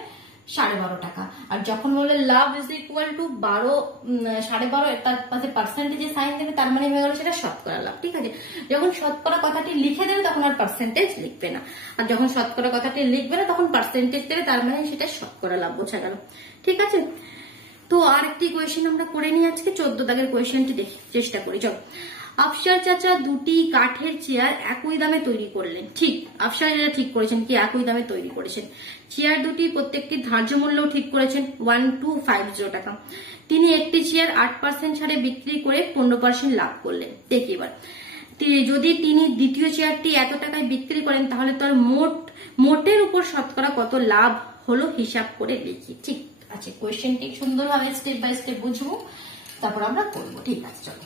12.5 টাকা, আর যখন বলবে লাভ ইজ ইকুয়াল টু 12 12.5, তার পাশে পার্সেন্টেজে সাইন দেবে, তার মানে হয়ে গেল সেটা শতকরা লাভ। ঠিক আছে? যখন শতকরা কথাটি লিখে দেবে তখন আর পার্সেন্টেজ লিখবে না, আর যখন শতকরা কথাটি লিখবে না তখন পার্সেন্টেজ দেবে, তার মানে সেটা শতকরা লাভ। বোঝা গেল? ঠিক আছে। তো আর একটি কোয়েশ্চেন আমরা করে নিই আজকে, 14 দাগের কোয়েশ্চেনটি দেখি, চেষ্টা করি। চল, আফসার চাচা দুটি কাঠের চেয়ার একই দামে তৈরি করলেন। ঠিক, আফসার এটা ঠিক করেছেন কি একই দামে তৈরি করেছেন। চেয়ার দুটি প্রত্যেকটি ধার্য মূল্য ঠিক করেছেন 1250 টাকা। তিনি একটি চেয়ার 8% ছাড়ে বিক্রি করে 15% লাভ করলেন। দেখি এবার, যদি তিনি দ্বিতীয় চেয়ারটি এত টাকায় বিক্রি করেন, তাহলে তার মোটের উপর শতকরা কত লাভ হলো হিসাব করে লিখি। ঠিক আছে, কোয়েশ্চেনটি সুন্দরভাবে স্টেপ বাই স্টেপ বুঝবো, তারপর আমরা করবো। ঠিক আছে, চলো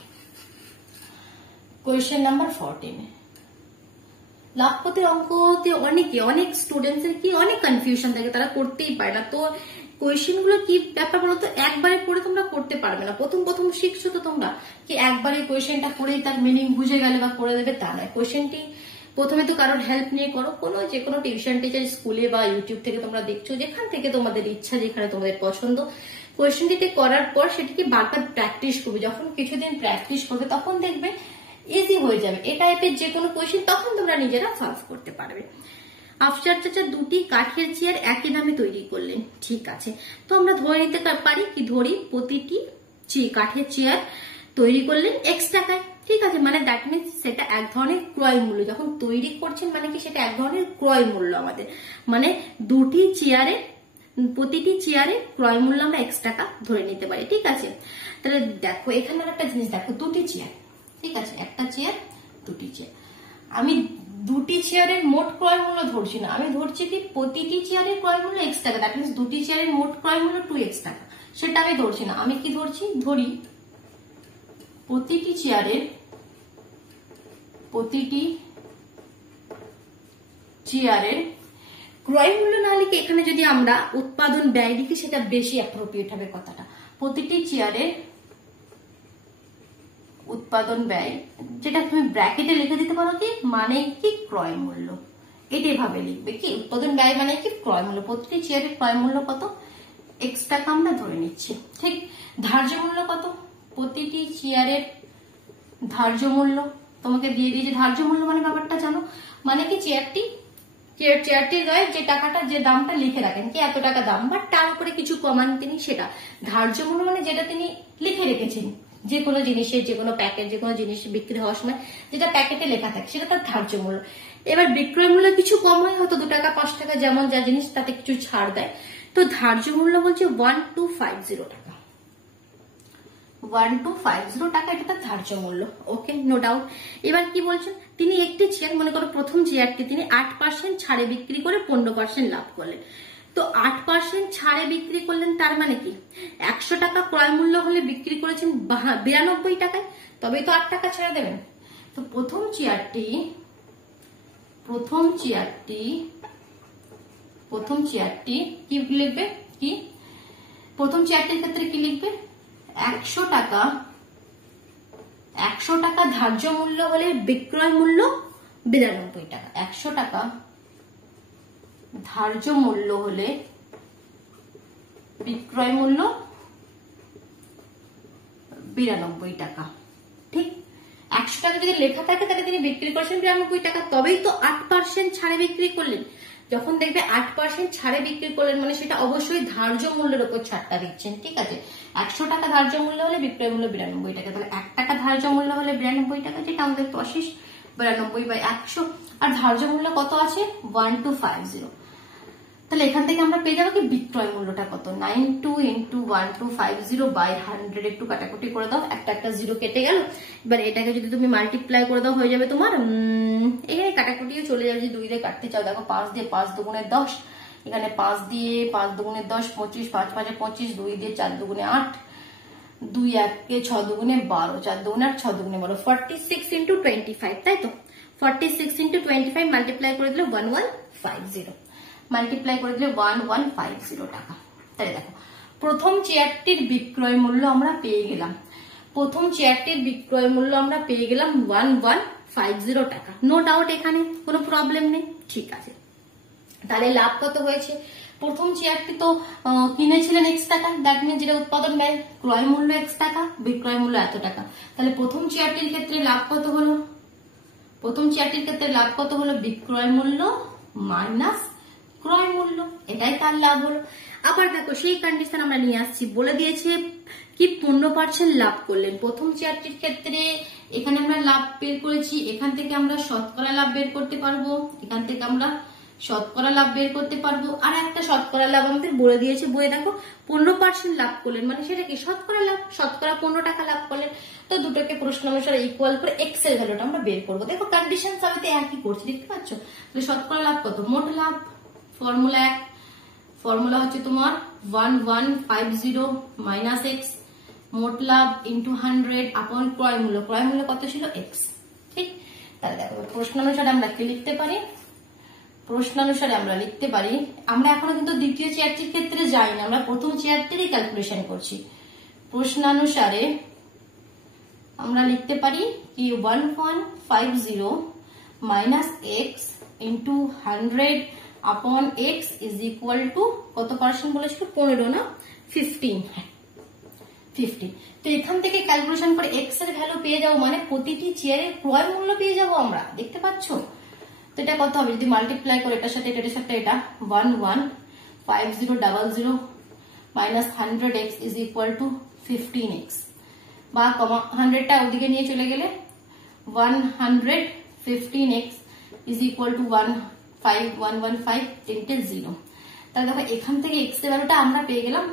কোয়েশ্চেন নাম্বার 14। লাভপতির অঙ্কতে অনেক স্টুডেন্টস এর কি অনেক কনফিউশন থাকে, তারা করতেই পারে না। তো কোয়েশ্চেন গুলো কি ব্যাপার বলতো, একবারে পড়ে তোমরা করতে পারবে না। প্রথম শিখছো তো তোমরা, কি একবারে কোয়েশ্চেনটা করেই তার মিনিং বুঝে গেলে বা করে দেবে তা নয়। কোয়েশ্চেনটি প্রথমে তো কারোর হেল্প নিয়ে করো, যে কোনো টিউশন টিচার, স্কুলে বা ইউটিউব থেকে তোমরা দেখছো, যেখান থেকে তোমাদের ইচ্ছা, যেখানে তোমাদের পছন্দ, কোয়েশ্চেনটিতে করার পর সেটিকে বারবার প্র্যাকটিস করবে। যখন কিছুদিন প্র্যাকটিস করবে তখন দেখবে ইজি হয়ে যাবে এই টাইপের যে কোনো কোয়েশ্চেন, তখন তোমরা নিজেরা সলভ করতে পারবে। আফসার চাচা দুটি কাঠের চেয়ার একই দামে তৈরি করলেন। ঠিক আছে, তো আমরা ধরে নিতে পারি কি, ধরি প্রতিটি কাঠের চেয়ার তৈরি করলেন x টাকায়। ঠিক আছে, মানে দ্যাট মিনস সেটা এক ধরনের ক্রয় মূল্য। যখন তৈরি করছেন মানে কি, সেটা এক ধরনের ক্রয় মূল্য আমাদের, মানে দুটি চেয়ারে, প্রতিটি চেয়ারে ক্রয় মূল্য আমরা x টাকা ধরে নিতে পারি। ঠিক আছে, তাহলে দেখো এখানে একটা জিনিস দেখো, দুটি চেয়ার, ঠিক আছে, একটা চেয়ার দুটি চেয়ার, আমি দুটি চেয়ারের মোট ক্রয় মূল্য ধরছি না, আমি ধরছি কি প্রতিটি চেয়ারের ক্রয় মূল্য x টাকা, দ্যাট মিনস দুটি চেয়ারের মোট ক্রয় মূল্য 2x টাকা, সেটা আমি ধরছি না। আমি কি ধরছি, ধরি প্রতিটি চেয়ারের ক্রয় মূল্য না লিখে এখানে যদি আমরা উৎপাদন ব্যয় লিখি, সেটা বেশি অ্যাপ্রোপ্রিয়েট হবে কথাটা। প্রতিটি চেয়ারের উৎপাদন ব্যয়, যেটা তুমি ব্র্যাকেটে লিখে দিতে পারো কি, মানে কি ক্রয় মূল্য, এটা এভাবে লিখবে কি উৎপাদন ব্যয় মানে কি ক্রয় মূল্য, প্রতিটি চেয়ারের ক্রয় মূল্য কত x টাকা আমরা ধরে নিচ্ছি। ঠিক, ধার্য মূল্য কত, প্রতিটি চেয়ারের ধার্য মূল্য তোমাকে দিয়ে দিয়েছে। ধার্য মূল্য মানে ব্যাপারটা জানো, মানে কি চেয়ারটির গায়ে যে টাকাটা যে দামটা লিখে রাখেন কি এত টাকা দাম, বা তার উপরে কিছু কমান তিনি, সেটা ধার্য মূল্য মানে যেটা তিনি লিখে রেখেছেন যে কোনো জিনিসের, যে কোনো প্যাকেট, যে কোনো জিনিস বিক্রি হওয়ার সময় যেটা প্যাকেটে লেখা থাকে সেটা তার ধার্য মূল্য। এবার বিক্রয় মূল্য কিছু কম হয়, হয়তো 2 টাকা 5 টাকা যেমন যা জিনিস তাতে কিছু ছাড় দেয়। তো ধার্য মূল্য বলছে 1250 টাকা, 1250 টাকা, এটা তার ধার্য মূল্য। ওকে, নো ডাউট। এবার কি বলছেন, তিনি একটি চেয়ার, মনে করো প্রথম চেয়ারটি তিনি 8% ছাড়ে বিক্রি করে 15% লাভ করলেন। তো 8% ছাড়ে বিক্রি করলেন, তার মানে কি 100 টাকা ক্রয় মূল্য হলে বিক্রি করেছেন 92 টাকায়, তবেই তো 8 টাকা ছেড়ে দেবেন। তো প্রথম চেয়ারটি কি লিখবে, কি প্রথম চেয়ারটির ক্ষেত্রে কি লিখবে, 100 টাকা ধার্য মূল্য হলে বিক্রয় মূল্য 92 টাকা। 100 টাকা ধার্য মূল্য হলে বিক্রয় মূল্য 92 টাকা। ঠিক, 100 টাকা যদি লেখা থাকে তাহলে তিনি বিক্রি করেছেন 92 টাকা, তবেই তো 8% ছাড়ে বিক্রি করলেন। যখন দেখবে 8% ছাড়ে বিক্রি করলেন মানে সেটা অবশ্যই ধার্য মূল্যের উপর ছাড়টা দিচ্ছেন। ঠিক আছে, 100 টাকা ধার্য মূল্য হলে বিক্রয় মূল্য 92 টাকা, তাহলে 1 টাকা ধার্য মূল্য হলে 92 টাকা, যেটা আমাদের 80 92/100। আর ধার্য মূল্য কত আছে 1250। তাহলে এখান থেকে আমরা পেয়ে যাবো কি বিক্রয় মূল্যটা কত, 92 × 1250/100। একটু কাটাকুটি করে দাও, একটা জিরো কেটে গেল। এবার এটাকে যদি তুমি মাল্টিপ্লাই করে দাও হয়ে যাবে তোমার, এখানে কাটাকুটিও চলে যাবে। যে 2 দিয়ে কাটতে চাও, দেখো 5 দিয়ে 5 দুগুণে 10, এখানে 5 দিয়ে 5 দুগুণে 10 25, 5 5 25, 2 দিয়ে 4 দুগুণে 8, 2 1 কে 6 দুগুণে 12, 4 দুগুণে 8, 6 দুগুণে 12, 46 × 25, তাই তো 46 × 25 মাল্টিপ্লাই করে দিলে 1150, মাল্টিপ্লাই করে দিলে 1150 টাকা। তাই দেখো প্রথম চেয়ারটির বিক্রয় মূল্য আমরা পেয়ে গেলাম, 1150 টাকা। নো ডাউট, এখানে কোনো প্রবলেম নেই। ঠিক আছে, তাহলে লাভ কত হয়েছে, প্রথম চেয়ারটি তো কিনেছিলেন x টাকা, দ্যাট মিন যেটা উৎপাদন ব্যয়, ক্রয় মূল্য x টাকা, বিক্রয় মূল্য এত টাকা। তাহলে প্রথম চেয়ারটির ক্ষেত্রে লাভ কত হলো, বিক্রয় মূল্য মাইনাস ক্রয় মূল্য, এটাই তার লাভ হলো। আবার দেখো সেই কন্ডিশন আমরা নিয়ে আসছি, বলে দিয়েছে কি 15% লাভ করলেন প্রথম চেয়ারটির ক্ষেত্রে। এখানে আমরা লাভ বের করেছি, এখান থেকে আমরা শতকরা লাভ বের করতে পারবো, এখান থেকে আমরা শতকরা লাভ বের করতে পারবো। আর একটা শতকরা লাভ আমাদের বলে দিয়েছে বইয়ে, দেখো 15% লাভ করলেন মানে সেটা কি শতকরা লাভ, শতকরা 15 টাকা লাভ করলেন। তো দুটোকে প্রশ্ন অনুসারে ইকুয়াল করে এক্স এর ভ্যালুটা আমরা বের করবো। দেখো কন্ডিশন সবতে একই করছি, দেখতে পাচ্ছ। তাহলে শতকরা লাভ কত, মোট লাভ, ফর্মুলা হচ্ছে তোমার 1150 মাইনাস এক্স, মোট লাভ ইন্টু 100 আপন ক্রয় মূল্য কত ছিল এক্স। ঠিক, তাহলে দেখো প্রশ্ন অনুসারে আমরা কি লিখতে পারি, আমরা এখনো কিন্তু দ্বিতীয় চেয়ারটির ক্ষেত্রে যাই না, আমরা প্রথম চেয়ারটিরই ক্যালকুলেশন করছি। প্রশ্নানুসারে আমরা লিখতে পারি কি 1150 মাইনাস এক্স ইন্টু 100 আপন এক্স ইজ ইকুয়াল টু কত পার্সেন্ট বলেছিল, 15 না 15। তো এখান থেকে ক্যালকুলেশন করে এক্স এর ভ্যালু পেয়ে যাবো, মানে প্রতিটি চেয়ারের ক্রয় মূল্য পেয়ে যাবো আমরা, দেখতে পাচ্ছ। তো এটা কত হবে, যদি মাল্টিপ্লাই করে এটার সাথে এটা 115000 minus 100x is equal two 15x, বা 100টা ওদিকে নিয়ে চলে গেলে 115x ইজ ইকুয়াল টু 15115 × 0। তাহলে দেখো এখান থেকে এক্স এর ভ্যালুটা আমরা পেয়ে গেলাম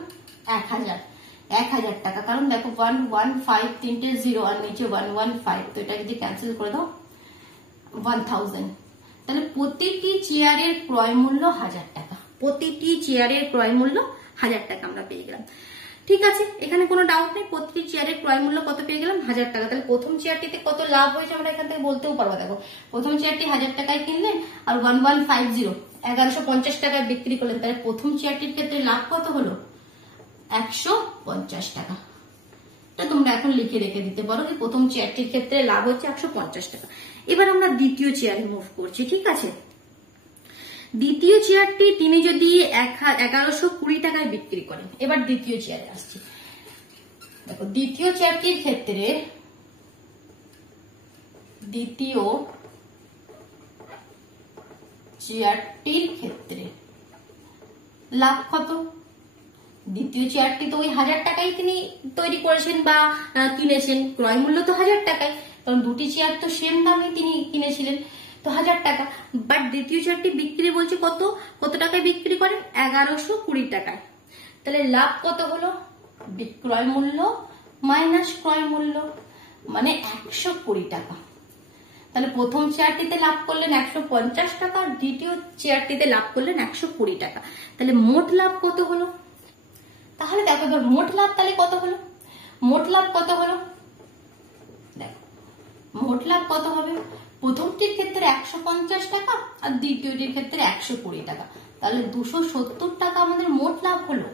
1000 টাকা, কারণ দেখো 115 × 0 আর নিচে 115, তো এটা যদি ক্যান্সেল করে দাও 1000। তাহলে প্রতিটি চেয়ারের ক্রয় মূল্য 1000 টাকা, আমরা পেয়ে গেলাম। ঠিক আছে, এখানে কোনো ডাউট নেই, প্রতিটি চেয়ারের ক্রয় মূল্য কত পেয়ে গেলাম 1000 টাকা। তাহলে প্রথম চেয়ারটিতে কত লাভ হয়েছে আমরা এখান থেকে বলতেও পারবো। দেখো প্রথম চেয়ারটি 1000 টাকায় কিনলেন আর 1150 1150 টাকায় বিক্রি করলেন, তাহলে প্রথম চেয়ারটির ক্ষেত্রে লাভ কত হলো 150 টাকা। এটা তোমরা এখন লিখে রেখে দিতে পারো যে প্রথম চেয়ারটির ক্ষেত্রে লাভ হচ্ছে 150 টাকা। এবার আমরা দ্বিতীয় চেয়ারে মুভ করছি, ঠিক আছে। দ্বিতীয় চেয়ারটি তিনি যদি 1120 টাকায় বিক্রি করেন। এবার দ্বিতীয় চেয়ারে আসছি। দেখো দ্বিতীয় চেয়ারটির ক্ষেত্রে লাভ কত? দ্বিতীয় চেয়ারটি তো ওই 1000 টাকায় তিনি তৈরি করেছেন বা কিনেছেন, ক্রয় মূল্য তো 1000 টাকায়, কারণ দুটি চেয়ার তো সেম দামে তিনি কিনেছিলেন, তো 1000 টাকা। বাট দ্বিতীয় চেয়ারটি বিক্রি বলছে কত টাকায় বিক্রি করেন? 1120 টাকায়। তাহলে লাভ কত হলো? বিক্রয় মূল্য মাইনাস ক্রয় মূল্য, মানে 120 টাকা। তাহলে প্রথম চেয়ারটিতে লাভ করলেন 150 টাকা, দ্বিতীয় চেয়ারটিতে লাভ করলেন 120 টাকা। তাহলে মোট লাভ কত হলো? তাহলে দেখো এবার মোট লাভ তাহলে কত হলো? মোট লাভ কত হলো? দেখো মোট লাভ কত হবে? প্রথমটির ক্ষেত্রে 150 টাকা আর দ্বিতীয়টির ক্ষেত্রে 120 টাকা, তাহলে 270 টাকা আমাদের মোট লাভ হলো।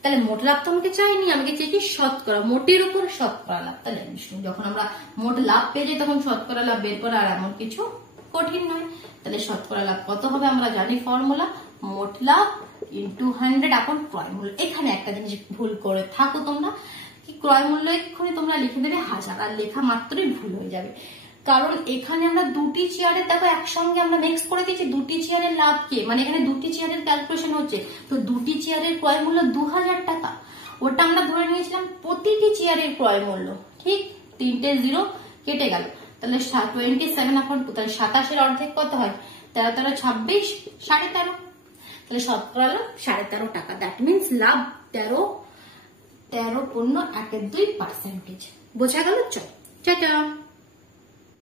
তাহলে মোট লাভ তো আমাকে চাইনি, আমাকে চাইছি শতকরা, মোটের উপর শতকরা লাভ। তাহলে যখন আমরা মোট লাভ পেয়ে যাই তখন শতকরা লাভ বের করা আর এমন কিছু কঠিন নয়। তাহলে শতকরা লাভ কত হবে? আমরা জানি ফর্মুলা, মোট লাভ ইন্টু 100 আপন ক্রয় মূল্য। এখানে একটা জিনিস ভুল করে থাকো তোমরা, কি ক্রয় মূল্য এক্ষুনি তোমরা লিখে দেবে 1000, আর লেখা মাত্রই ভুল হয়ে যাবে, কারণ এখানে আমরা দুটি চেয়ারের দেখো একসঙ্গে আমরা নেক্সট করে দিয়েছি দুটি চেয়ারের লাভকে, মানে এখানে দুটি চেয়ারের ক্যালকুলেশন হচ্ছে, তো দুটি চেয়ারের ক্রয় মূল্য 2000 টাকা, ওটা আমরা ধরে নিয়েছিলাম প্রতিটি চেয়ারের ক্রয় মূল্য, ঠিক? 3টে 0 কেটে গেল, তাহলে 27 আপন, তাহলে 27-এর অর্ধেক কত হয়? 13 13 26, 13.5, তাহলে শতকরা লাভ 13.5 টাকা। দ্যাট মিনস লাভ 13.12%। বোঝা গেল? চল টাটা।